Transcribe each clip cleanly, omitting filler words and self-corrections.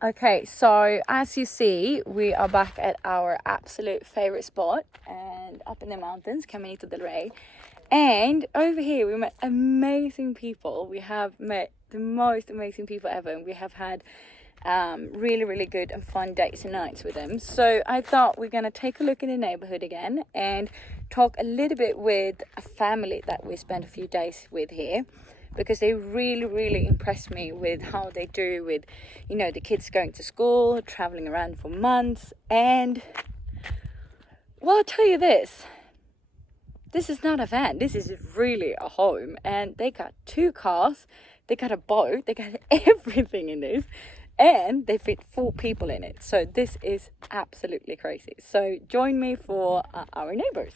Okay, so as you see, we are back at our absolute favorite spot and up in the mountains, Caminito del Rey. And over here, we met amazing people. We have met the most amazing people ever, and we have had really, really good and fun days and nights with them. So I thought we're gonna take a look in the neighborhood again and talk a little bit with a family that we spent a few days with here, because they really, really impressed me with how they do with, you know, the kids going to school, traveling around for months. And well, I'll tell you this is not a van, this is really a home. And they got 2 cars, they got a boat, they got everything in this, and they fit 4 people in it. So this is absolutely crazy. So join me for our neighbors.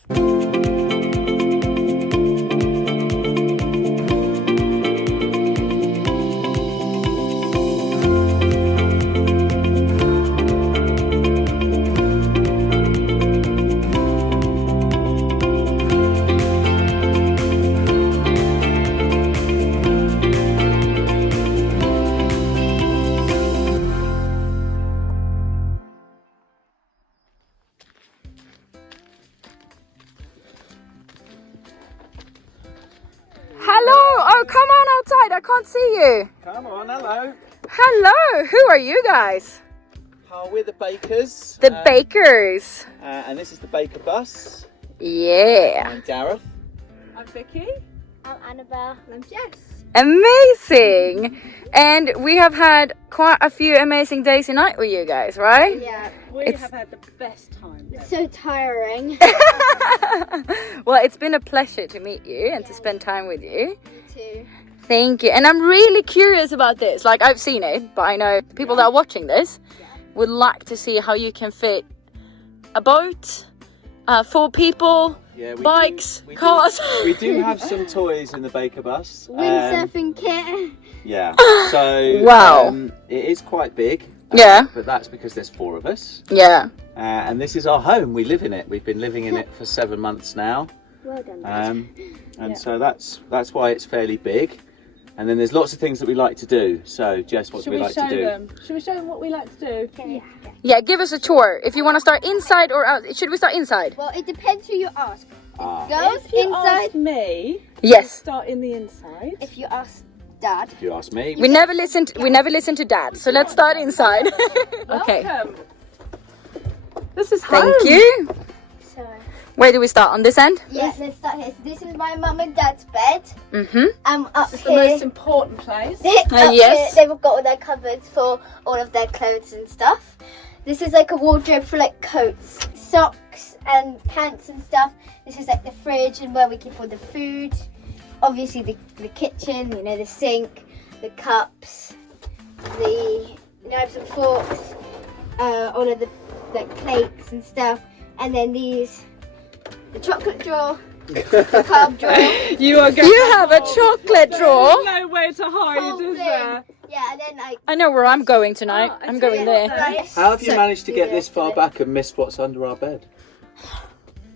Hello! Oh, come on outside, I can't see you. Come on, hello. Hello, who are you guys? Oh, we're the Bakers. The Bakers. And this is the Baker bus. Yeah. I'm Gareth. I'm Vicky. I'm Annabelle. And I'm Jess. Amazing! And we have had quite a few amazing days and nights with you guys, right? Yeah. We have had the best time. It's so tiring. Well, it's been a pleasure to meet you and to spend time with you. Me too. Thank you. And I'm really curious about this. Like, I've seen it, but I know the people that are watching this would like to see how you can fit a boat, 4 people, Yeah, bikes, cars. We do have some toys in the Baker bus. Windsurfing kit. Yeah. So Wow. it is quite big. Yeah. But that's because there's 4 of us. Yeah. And this is our home. We live in it. We've been living in it for 7 months now. Well done. And so that's why it's fairly big. And then there's lots of things that we like to do. So Jess, what do we like to do? Them? Should we show them what we like to do? Yeah. Yeah, give us a tour. If you want to start inside or out. Should we start inside? Well, it depends who you ask. Ah. Girls If you inside. ask me, Yes. start in the inside. If you ask Dad. If you ask me. We never listen to Dad. So let's start inside. Okay. Welcome. This is home. Thank you. So. Where do we start? On this end? Yes, let's start here. So this is my mum and dad's bed. Mm-hmm. Up This is the here. most important place. Up yes. here, they've got all their cupboards for all of their clothes and stuff. This is like a wardrobe for like coats, socks and pants and stuff. This is like the fridge and where we keep all the food. Obviously the kitchen, you know, the sink, the cups, the knives and forks, all of the like plates and stuff. And then these, the chocolate drawer, the carb drawer. You are going. You have a chocolate drawer. Nowhere to hide, whole is thing. there? Yeah, and then like I know where I'm going tonight. Oh, I'm going there. rice. How have you So- managed to get this far back and missed what's under our bed?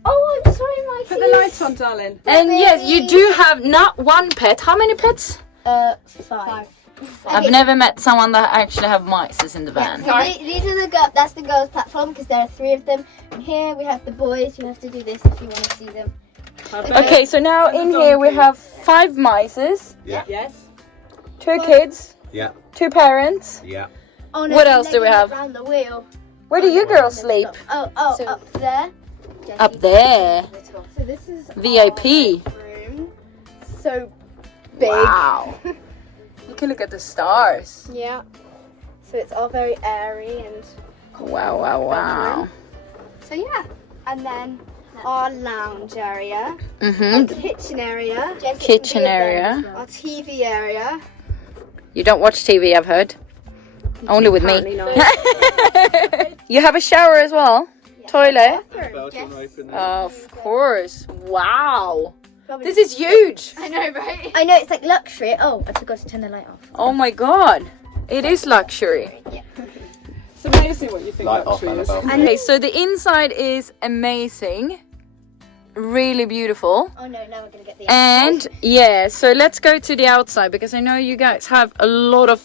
Oh, I'm sorry, my Put the lights on, darling. And yes, you do have not one pet. How many pets? 5. I've never met someone that actually have mice in the van. So these are the that's the girls' platform because there are 3 of them. And here we have the boys. You have to do this if you want to see them. Okay, so now in here we have 5 mice, Yeah. Yes. 2 kids, Yeah. 2 parents. Yeah. Oh, What and else they do we go have? Around the wheel. Where do you girls sleep? Oh, So- up there. Jessie. Up there. So this is VIP. our room. So big. Wow. You can look at the stars. Yeah. So it's all very airy and Wow, wow, wow. so yeah. And then our lounge area, our Mm-hmm. kitchen area, Kitchen area. our TV area. You don't watch TV, I've heard. Only with me. Apparently not. You have a shower as well? Toilet? Annabelle, do you want to open that? Of course. Wow. This is huge. I know, right? I know, it's like luxury. Oh, I forgot to turn the light off. Oh my god. It is luxury. It's amazing what you think Light off, luxury is. Annabelle. Okay, so the inside is amazing. Really beautiful. Oh no, now we're gonna get the And yeah, so let's go to the outside because I know you guys have a lot of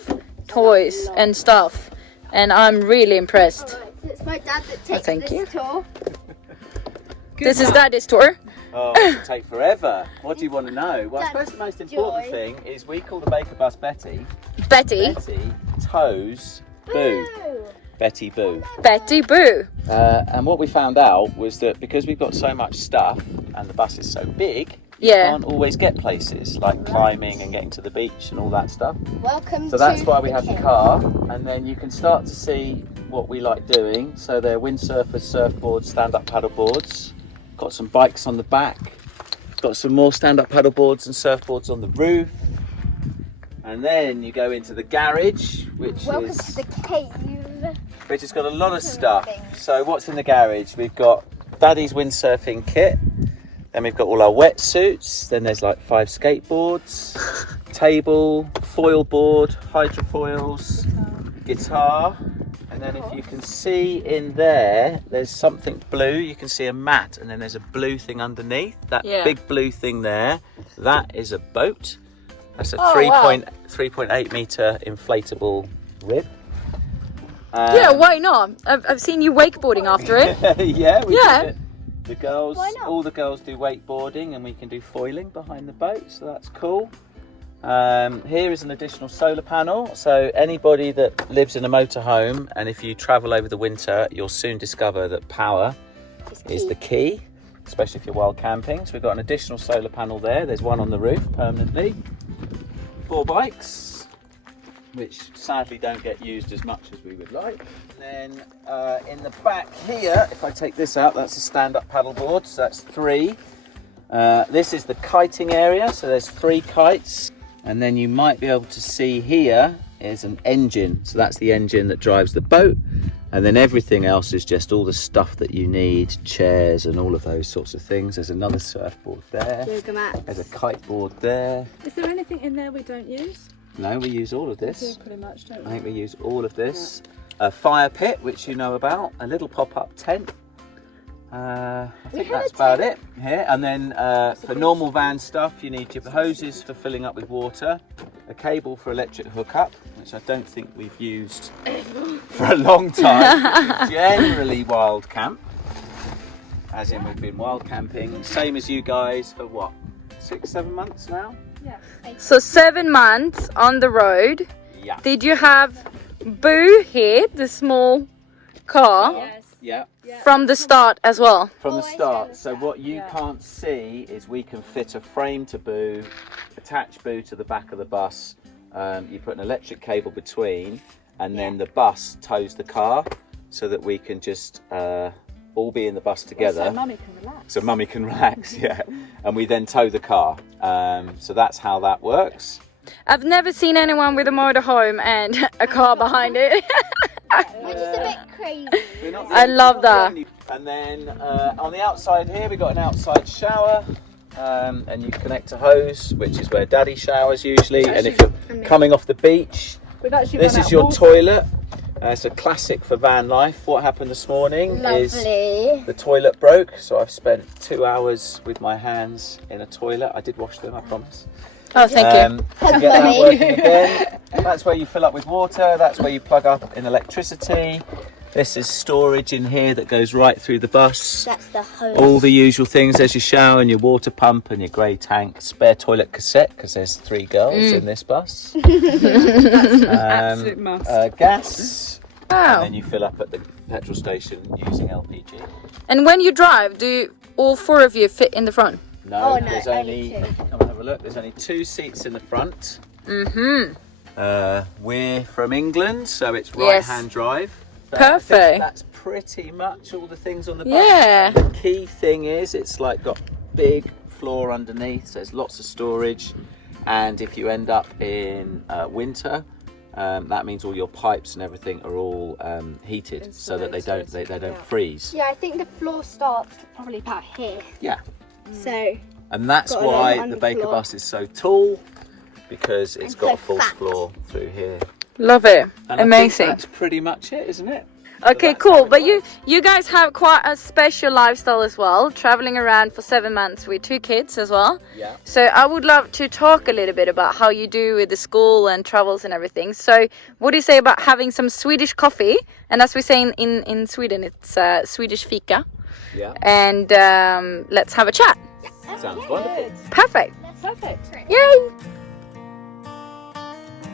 toys and stuff. and I'm really impressed. Alright, so it's my dad that takes thank this you. tour. This is Daddy's tour. Oh, it could take forever. What do you want to know? Well, I suppose the most important Joy. thing is we call the Baker bus Betty. Betty. Betty tows Boo. Boo. Betty Boo. Betty Boo. And what we found out was that because we've got so much stuff and the bus is so big, you Yeah. can't always get places like climbing and getting to the beach and all that stuff. Welcome So that's to why we have the King. car, and then you can start to see what we like doing. So they're windsurfers, surfboards, stand-up paddle boards. Got some bikes on the back. Got some more stand-up paddle boards and surfboards on the roof. And then you go into the garage, which Welcome is to the cave. which has got a lot of stuff. So what's in the garage? We've got Daddy's windsurfing kit. Then we've got all our wetsuits. Then there's like 5 skateboards, table, foil board, hydrofoils, guitar. And then if you can see in there, there's something blue. You can see a mat, and then there's a blue thing underneath. That Yeah. big blue thing there, that is a boat. That's a Oh, wow. 3.8 meter inflatable rib. Yeah, why not? I've seen you wakeboarding after it. Yeah, we Yeah. did it. The girls, Why not? all the girls do wakeboarding, and we can do foiling behind the boat, so that's cool. Here is an additional solar panel. So anybody that lives in a motorhome, and if you travel over the winter, you'll soon discover that power is the key, especially if you're wild camping. So we've got an additional solar panel there. There's one on the roof permanently. 4 bikes, which sadly don't get used as much as we would like. And then in the back here, if I take this out, that's a stand-up paddle board, so that's 3. This is the kiting area, so there's 3 kites. And then you might be able to see here is an engine, so that's the engine that drives the boat. And then everything else is just all the stuff that you need, chairs and all of those sorts of things. There's another surfboard there. Yoga mat. There's a kite board there. Is there anything in there we don't use? No, we use all of this. Yeah, pretty much, don't I we? think we use all of this. A fire pit, which you know about. A little pop-up tent. I think have a that's about it here. And then for normal van stuff, you need your hoses for filling up with water, a cable for electric hookup, which I don't think we've used for a long time. Generally wild camp, as in we've been wild camping, same as you guys for what, 6-7 months now? So 7 months on the road. Yeah. Did you have Boo here, the small car, Yes. Yeah. from the start as well? From the Always start. from the So start, what you can't see is we can fit a frame to Boo, attach Boo to the back of the bus. You put an electric cable between, and then the bus tows the car, so that we can just all be in the bus together. So mummy can relax. So mummy can relax, yeah. And we then tow the car. So that's how that works. I've never seen anyone with a motorhome and a car behind it. We're just a bit crazy. We're not I love that. And then on the outside here, we've got an outside shower. And you connect a hose, which is where Daddy showers usually. And if you're coming off the beach, We've actually this run is out your of water. toilet. It's a classic for van life. What happened this morning is Lovely. the toilet broke, so I've spent 2 hours with my hands in a toilet. I did wash them, I promise. Oh, thank you. To get that working again. That's where you fill up with water. That's where you plug up in electricity. This is storage in here that goes right through the bus. That's the hose. All the usual things. There's your shower and your water pump and your grey tank. Spare toilet cassette, because there's 3 girls in this bus. Absolute must. Gas. And Wow. then you fill up at the petrol station using LPG. And when you drive, do all 4 of you fit in the front? No, Oh, no, there's only only, 2. come and have a look. There's only 2 seats in the front. Mm-hmm. We're from England, so it's Yes. right-hand drive. But Perfect. That's pretty much all the things on the bus. Yeah. The key thing is it's like got big floor underneath, so there's lots of storage. And if you end up in winter, that means all your pipes and everything are all heated, so that they don't freeze. Yeah, I think the floor starts probably about here. Yeah. So And that's Got a why little the Baker underfloor. bus is so tall, because it's And got so a false fat. floor through here. Love it. And I think Amazing. that's pretty much it, isn't it? Okay, that's cool. how it But works. you guys have quite a special lifestyle as well, traveling around for 7 months with 2 kids as well. Yeah. So I would love to talk a little bit about how you do with the school and travels and everything. So what do you say about having some Swedish coffee? And as we say in Sweden, it's Swedish fika. Yeah. And let's have a chat. Sounds wonderful. Perfect. Perfect. Yay!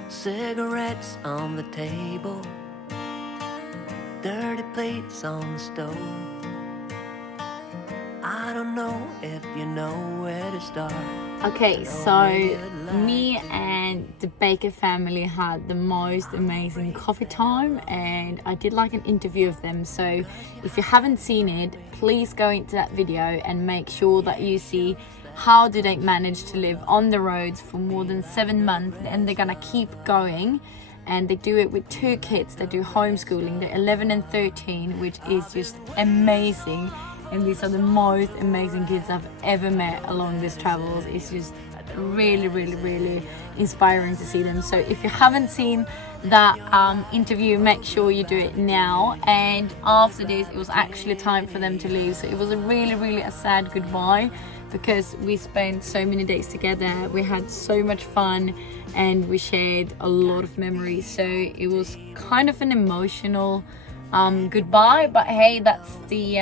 Cigarettes on the table, dirty plates on the stove. I don't know if you know where to start. Okay, so me and the Baker family had the most amazing coffee time, and I did like an interview of them. So if you haven't seen it, please go into that video and make sure that you see how do they manage to live on the roads for more than 7 months, and they're gonna keep going. And they do it with 2 kids. They do homeschooling. They're 11 and 13, which is just amazing. And these are the most amazing kids I've ever met along these travels. It's just really, really, really inspiring to see them. So if you haven't seen that interview, make sure you do it now. And after this, it was actually time for them to leave. So it was a really, really a sad goodbye, because we spent so many days together. We had so much fun and we shared a lot of memories. So it was kind of an emotional goodbye, but hey, that's the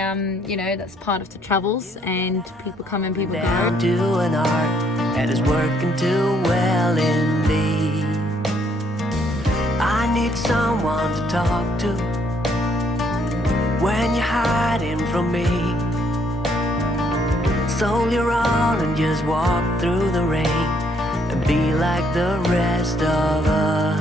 that's part of the travels, and people come and people Down go. to an art that is working too well indeed. I need someone to talk to when you're hiding from me. Sold your all and just walk through the rain and be like the rest of us.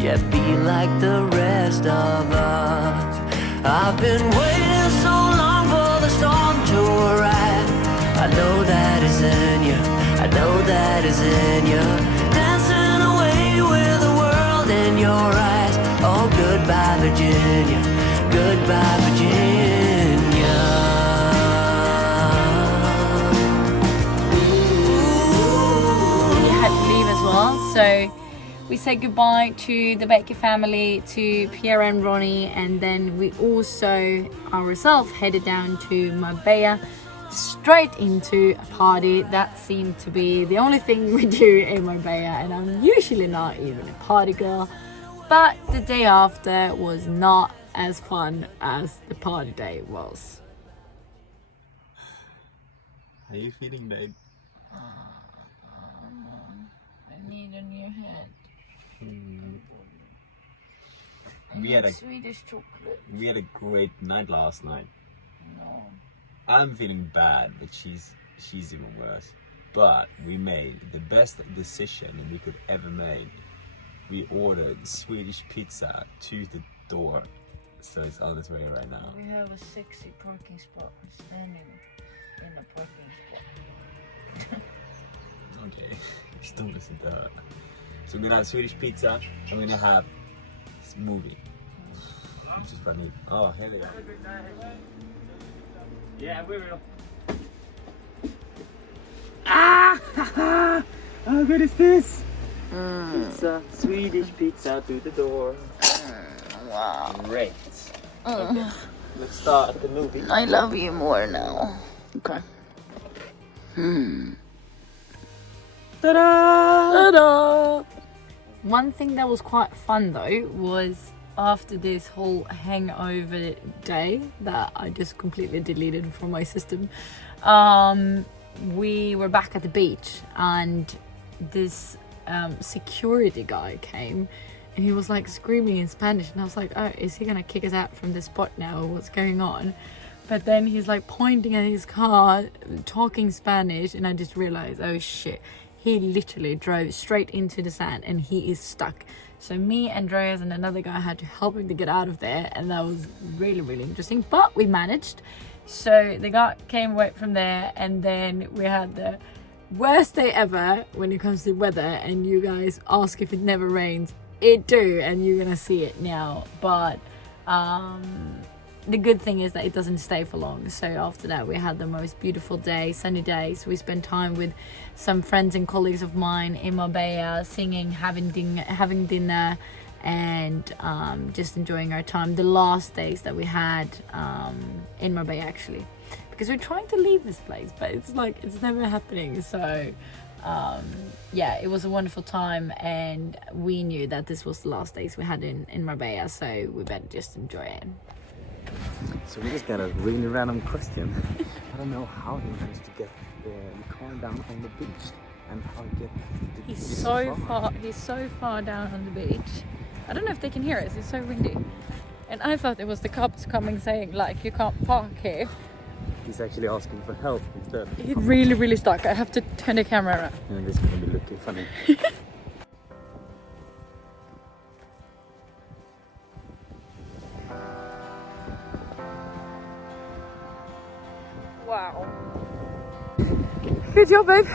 Yeah, be like the rest of us. I've been waiting so long for the storm to arrive. I know that it's in you, I know that it's in you. Dancing away with the world in your eyes. Oh, goodbye Virginia, goodbye Virginia. We had to leave as well, so we said goodbye to the Baker family, to Pierre and Ronnie, and then we also ourselves headed down to Marbella, straight into a party. That seemed to be the only thing we do in Marbella, and I'm usually not even a party girl, but the day after was not as fun as the party day was. How are you feeling, babe? I need a new head. We had a Swedish chocolate. we had a great night last night. No. I'm feeling bad, but she's even worse. But we made the best decision we could ever make. We ordered Swedish pizza to the door, so it's on its way right now. We have a sexy parking spot. We're standing in a parking spot. Okay, just don't listen to her. So we're gonna have Swedish pizza. I'm gonna have smoothie, which is funny. Oh, here we go. Yeah, we will. Ah! How good is this? Pizza, Swedish pizza to the door. Wow. Great. Okay, let's start at the movie. I love you more now. Okay. Ta-da! Ta-da! One thing that was quite fun though was after this whole hangover day that I just completely deleted from my system, we were back at the beach, and this security guy came and he was like screaming in Spanish, and I was like, oh, is he gonna kick us out from the spot now? What's going on? But then he's like pointing at his car, talking Spanish, and I just realized, oh shit, he literally drove straight into the sand and he is stuck. So me, Andreas, and another guy had to help him to get out of there, and that was really, really interesting. But we managed. So the guy came away from there, and then we had the worst day ever when it comes to weather, and you guys ask if it never rains. It do, and you're gonna see it now. But the good thing is that it doesn't stay for long. So after that, we had the most beautiful day, sunny day. So we spent time with some friends and colleagues of mine in Marbella, singing, having dinner, and just enjoying our time. The last days that we had in Marbella, actually, because we're trying to leave this place, but it's like it's never happening. So yeah, it was a wonderful time, and we knew that this was the last days we had in Marbella, so we better just enjoy it. So we just got a really random question. I don't know how he managed to get the car down on the beach and how he get. He's so far down on the beach. I don't know if they can hear us. It's so windy, and I thought it was the cops coming saying like you can't park here. He's actually asking for help instead. He's really stuck. I have to turn the camera around. And this is gonna be looking funny. Wow. Good job, babe.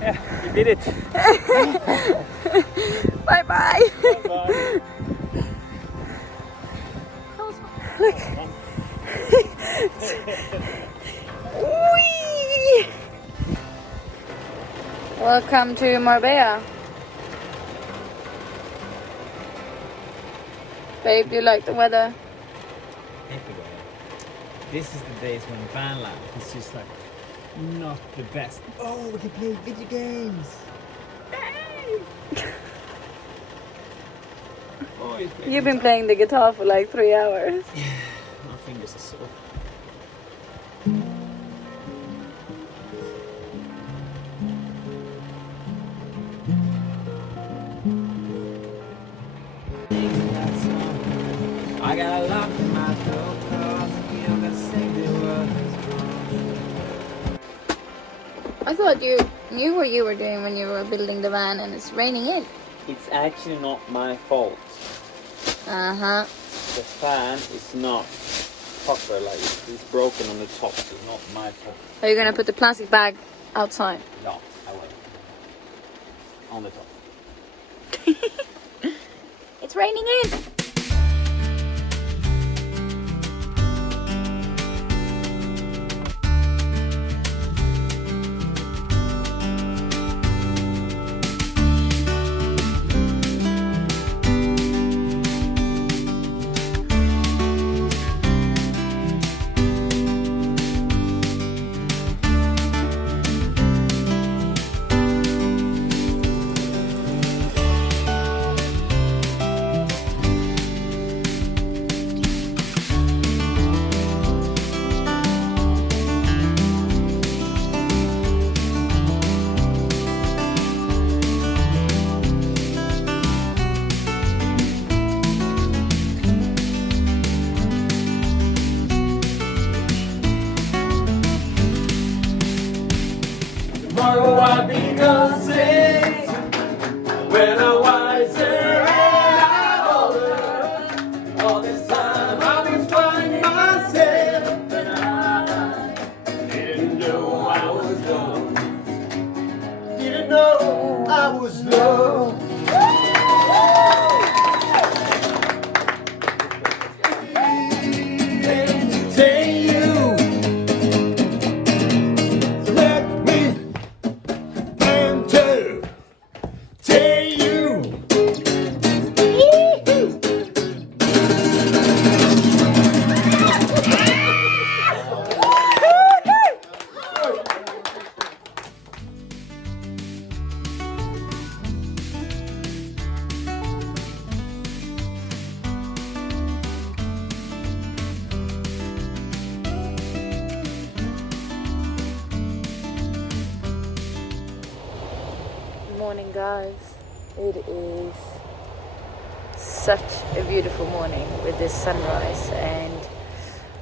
Yeah, you did it. Bye bye. Bye. Look. Whee! Welcome to Marbella. Babe, do you like the weather? Everywhere. This is the days when van life is just like not the best. Oh, we can play video games. You've been playing the guitar for like 3 hours. My fingers are sore. I got locked in my throat cause you don't sing the words. I thought you knew what you were doing when you were building the van and it's raining in. It's actually not my fault. Uh-huh. The fan is not proper, like it's broken on the top, so it's not my fault. Are you gonna put the plastic bag outside? No, I won't. On the top. It's raining in! Tomorrow I'll be gone six when I'm wiser and I'm older. All this time I've been finding myself and I didn't know I was lost. Didn't know I was lost. Morning, guys. It is such a beautiful morning with this sunrise, and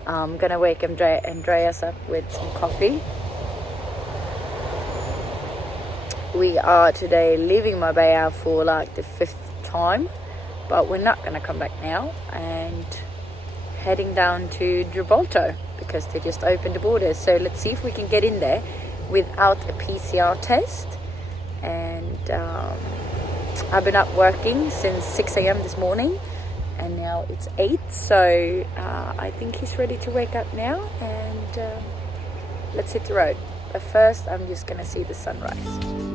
I'm gonna wake Andreas up with some coffee. We are today leaving Marbella for like the 5th time, but we're not gonna come back now, and heading down to Gibraltar because they just opened the borders. So let's see if we can get in there without a PCR test. And I've been up working since 6 a.m. this morning, and now it's 8, so I think he's ready to wake up now, and let's hit the road. But first I'm just gonna see the sunrise.